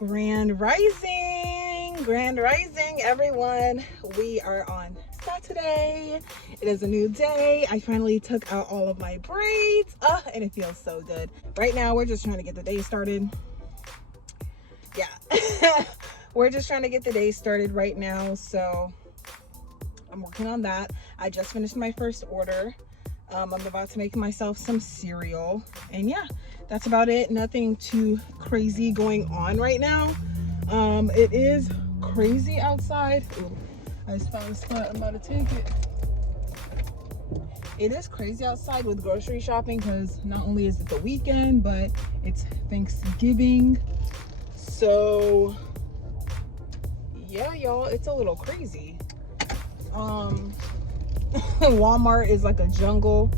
Grand Rising, everyone. We are on Saturday. It is a new day. I finally took out all of my braids, and it feels so good. Right now, we're just trying to get the day started. Yeah, we're just trying to get the day started right now, so I'm working on that. I just finished my first order. I'm about to make myself some cereal, and yeah, that's about it. Nothing too crazy going on right now. It is crazy outside. Ooh, I just found a spot. I'm about to take it. It is crazy outside with grocery shopping because not only is it the weekend, but it's Thanksgiving. So yeah, y'all, it's a little crazy. Walmart is like a jungle.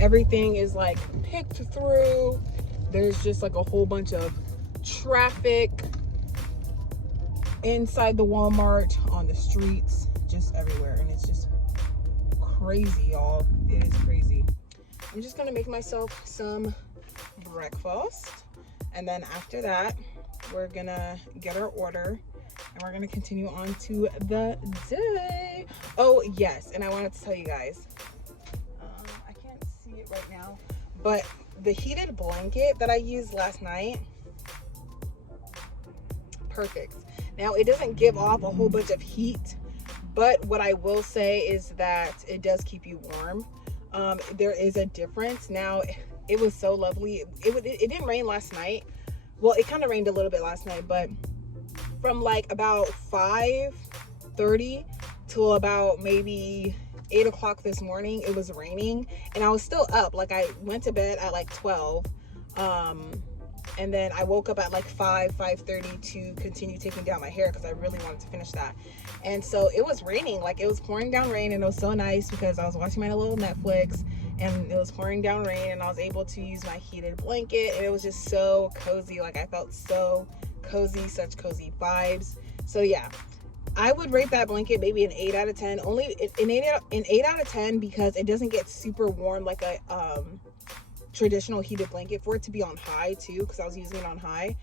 Everything is like picked through. There's just like a whole bunch of traffic inside the Walmart, on the streets, just everywhere, and it's just crazy, y'all. It is crazy. I'm just gonna make myself some breakfast, and then after that we're gonna get our order and we're gonna continue on to the day. Oh yes, and I wanted to tell you guys, I can't see it right now, but the heated blanket that I used last night, perfect. Now it doesn't give off a whole bunch of heat, but what I will say is that it does keep you warm. There is a difference. Now it was so lovely. It didn't rain last night. Well, it kind of rained a little bit last night, but from like about 5:30 till about maybe 8 o'clock this morning, it was raining, and I was still up. Like, I went to bed at like 12, and then I woke up at like 5:30 to continue taking down my hair because I really wanted to finish that. And so it was raining, like it was pouring down rain, and it was so nice because I was watching my little Netflix and it was pouring down rain, and I was able to use my heated blanket, and it was just so cozy. Like, I felt so cozy, such cozy vibes. So yeah, I would rate that blanket maybe an 8 out of 10. Only an 8 out of 10 because it doesn't get super warm like a traditional heated blanket, for it to be on high too, because I was using it on high.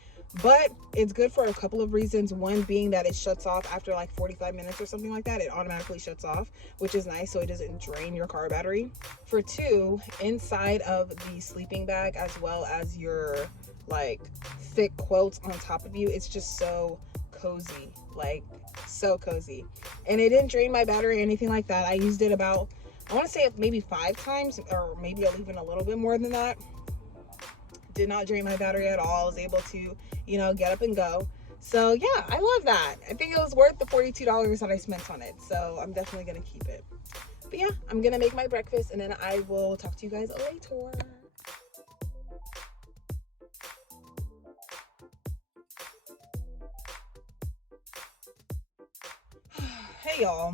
But it's good for a couple of reasons. One being that it shuts off after like 45 minutes or something like that. It automatically shuts off, which is nice, so it doesn't drain your car battery. For two, inside of the sleeping bag, as well as your like thick quilts on top of you, it's just so cozy, like so cozy. And it didn't drain my battery or anything like that. I used it about, I want to say maybe 5 times, or maybe even a little bit more than that. Did not drain my battery at all. I was able to, get up and go. So yeah, I love that. I think it was worth the $42 that I spent on it. So I'm definitely going to keep it. But yeah, I'm going to make my breakfast, and then I will talk to you guys later. Hey y'all,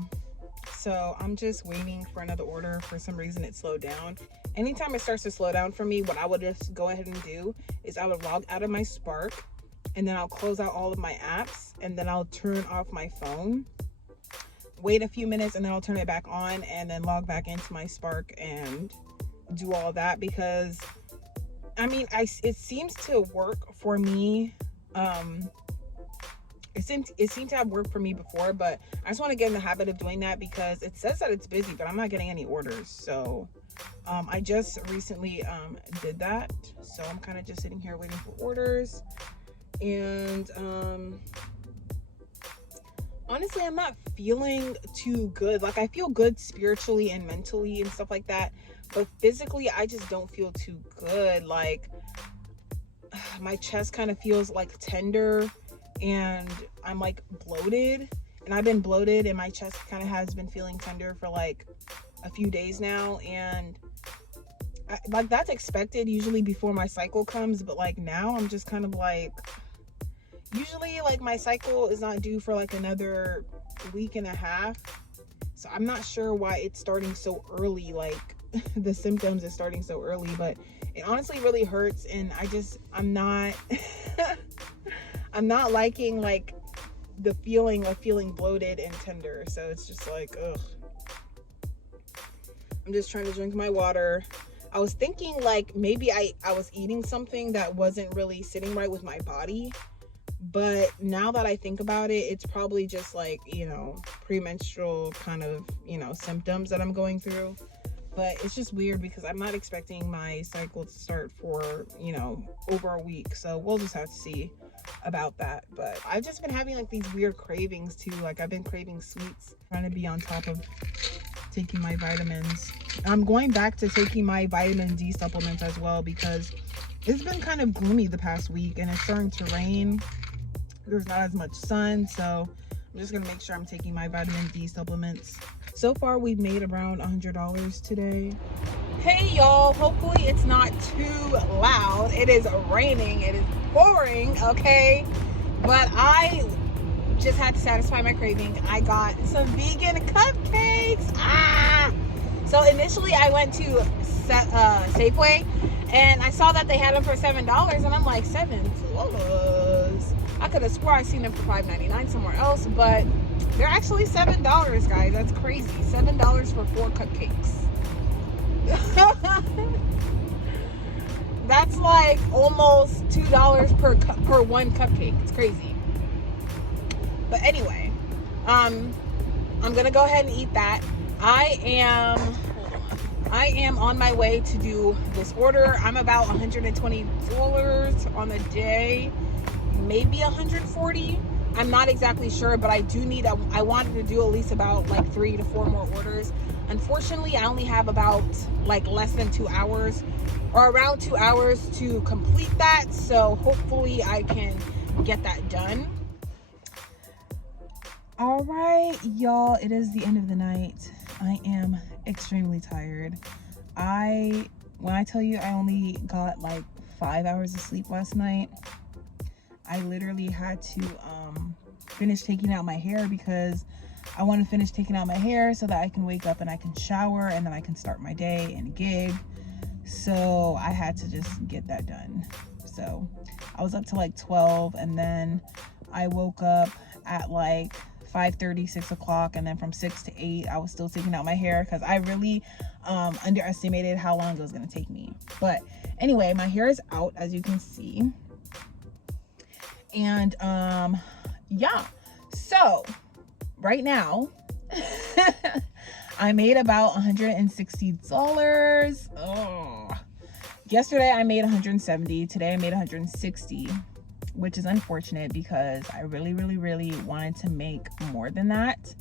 so I'm just waiting for another order. For some reason it slowed down. Anytime it starts to slow down for me, what I would just go ahead and do is I would log out of my Spark, and then I'll close out all of my apps, and then I'll turn off my phone, wait a few minutes, and then I'll turn it back on, and then log back into my Spark and do all that. Because I mean, it seems to work for me. It seemed to have worked for me before, but I just want to get in the habit of doing that because it says that it's busy, but I'm not getting any orders. So I just recently did that, so I'm kind of just sitting here waiting for orders. And honestly, I'm not feeling too good. Like, I feel good spiritually and mentally and stuff like that, but physically I just don't feel too good. Like, my chest kind of feels like tender, and I'm like bloated, and I've been bloated, and my chest kind of has been feeling tender for like a few days now. And like, that's expected usually before my cycle comes, but like now I'm just kind of like, usually like my cycle is not due for like another week and a half, so I'm not sure why it's starting so early. Like, the symptoms is starting so early, but it honestly really hurts, and I'm not I'm not liking like the feeling of feeling bloated and tender. So it's just like, ugh. I'm just trying to drink my water. I was thinking like maybe I was eating something that wasn't really sitting right with my body. But now that I think about it, it's probably just like, you know, premenstrual kind of, you know, symptoms that I'm going through. But it's just weird because I'm not expecting my cycle to start for, you know, over a week. So we'll just have to see about that. But I've just been having like these weird cravings too. Like I've been craving sweets, trying to be on top of taking my vitamins. I'm going back to taking my vitamin D supplements as well because it's been kind of gloomy the past week and it's starting to rain. There's not as much sun, so I'm just gonna make sure I'm taking my vitamin D supplements. So far we've made around $100 today. Hey y'all, hopefully it's not too loud. It is raining, it is pouring, okay? But I just had to satisfy my craving. I got some vegan cupcakes. So initially I went to Safeway and I saw that they had them for $7 and I'm like, $7? I could have swore I seen them for $5.99 somewhere else, but they're actually $7, guys. That's crazy. $7 for 4 cupcakes. That's like almost $2 per one cupcake. It's crazy. But anyway, I'm gonna go ahead and eat that. I am on my way to do this order. I'm about $120 on the day, maybe 140. I'm not exactly sure, but I do need I wanted to do at least about like 3 to 4 more orders. Unfortunately, I only have about like less than 2 hours or around 2 hours to complete that. So hopefully I can get that done. All right, y'all, it is the end of the night. I am extremely tired. When I tell you I only got like 5 hours of sleep last night, I literally had to finish taking out my hair because I want to finish taking out my hair so that I can wake up and I can shower and then I can start my day and gig. So I had to just get that done. So I was up to like 12 and then I woke up at like 5:30, 6 o'clock, and then from 6 to 8 I was still taking out my hair because I really underestimated how long it was going to take me. But anyway, my hair is out, as you can see. And yeah, so right now I made about $160. Yesterday I made $170. Today I made $160, which is unfortunate because I really wanted to make more than that,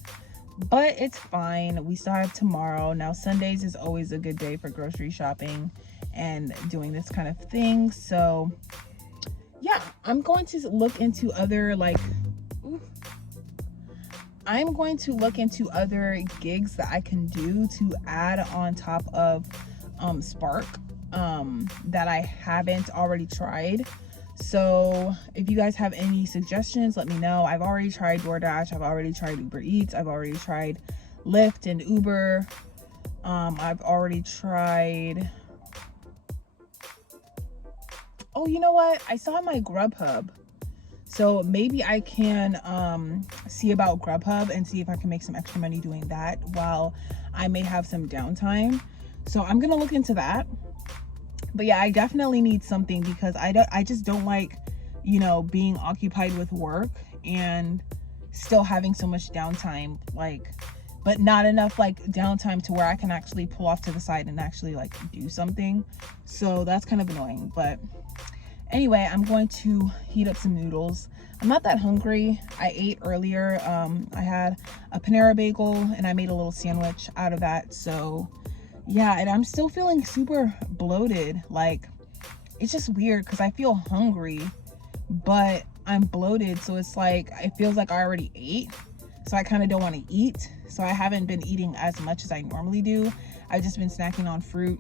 but it's fine. We still have tomorrow. Now Sundays is always a good day for grocery shopping and doing this kind of thing. So yeah, I'm going to look into other other gigs that I can do to add on top of Spark that I haven't already tried. So if you guys have any suggestions, let me know. I've already tried DoorDash, I've already tried Uber Eats, I've already tried Lyft and Uber. I've already tried, oh, you know what? I saw my Grubhub. So maybe I can see about Grubhub and see if I can make some extra money doing that while I may have some downtime. So I'm gonna look into that. But yeah, I definitely need something because I just don't like, you know, being occupied with work and still having so much downtime, like, but not enough like downtime to where I can actually pull off to the side and actually like do something. So that's kind of annoying. But anyway, I'm going to heat up some noodles. I'm not that hungry. I ate earlier. I had a Panera bagel and I made a little sandwich out of that. So yeah, and I'm still feeling super bloated. Like, it's just weird because I feel hungry, but I'm bloated. So it's like, it feels like I already ate. So I kind of don't want to eat. So I haven't been eating as much as I normally do. I've just been snacking on fruit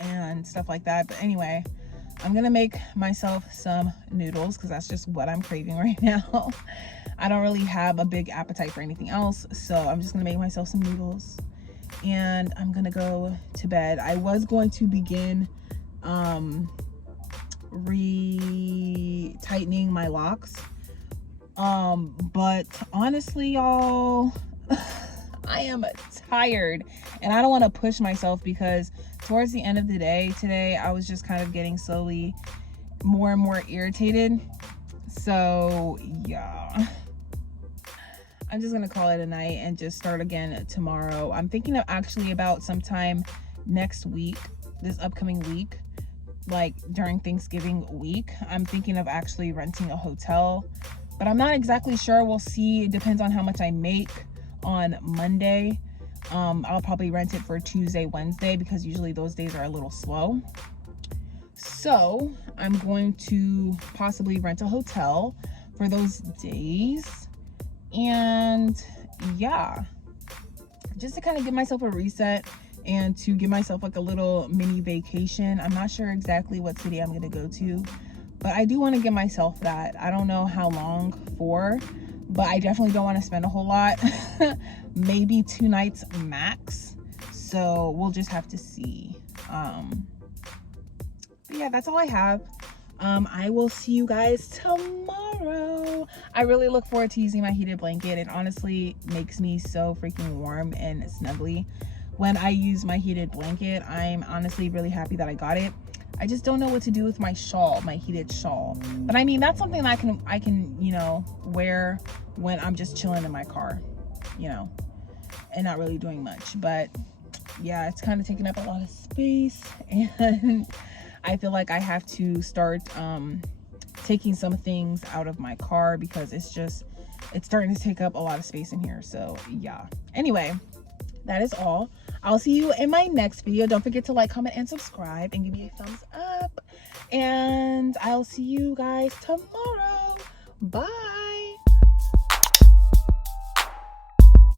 and stuff like that. But anyway, I'm gonna make myself some noodles because that's just what I'm craving right now. I don't really have a big appetite for anything else, so I'm just gonna make myself some noodles and I'm gonna go to bed. I was going to begin tightening my locks, but honestly, y'all, I am tired and I don't want to push myself because towards the end of the day today, I was just kind of getting slowly more and more irritated. So yeah, I'm just gonna call it a night and just start again tomorrow. I'm thinking of actually about sometime next week, this upcoming week, like during Thanksgiving week, I'm thinking of actually renting a hotel, but I'm not exactly sure. We'll see. It depends on how much I make on Monday. I'll probably rent it for Tuesday, Wednesday, because usually those days are a little slow. So I'm going to possibly rent a hotel for those days. And yeah, just to kind of give myself a reset and to give myself like a little mini vacation. I'm not sure exactly what city I'm going to go to, but I do want to give myself that. I don't know how long for, but I definitely don't want to spend a whole lot. Maybe 2 nights max. So we'll just have to see. But yeah, that's all I have. I will see you guys tomorrow. I really look forward to using my heated blanket. It honestly makes me so freaking warm and snuggly when I use my heated blanket. I'm honestly really happy that I got it. I just don't know what to do with my shawl, my heated shawl. But I mean, that's something that I can, you know, wear when I'm just chilling in my car, you know, and not really doing much. But yeah, it's kind of taking up a lot of space, and I feel like I have to start taking some things out of my car because it's starting to take up a lot of space in here. So yeah, anyway, that is all. I'll see you in my next video. Don't forget to like, comment, and subscribe, and give me a thumbs up, and I'll see you guys tomorrow. Bye.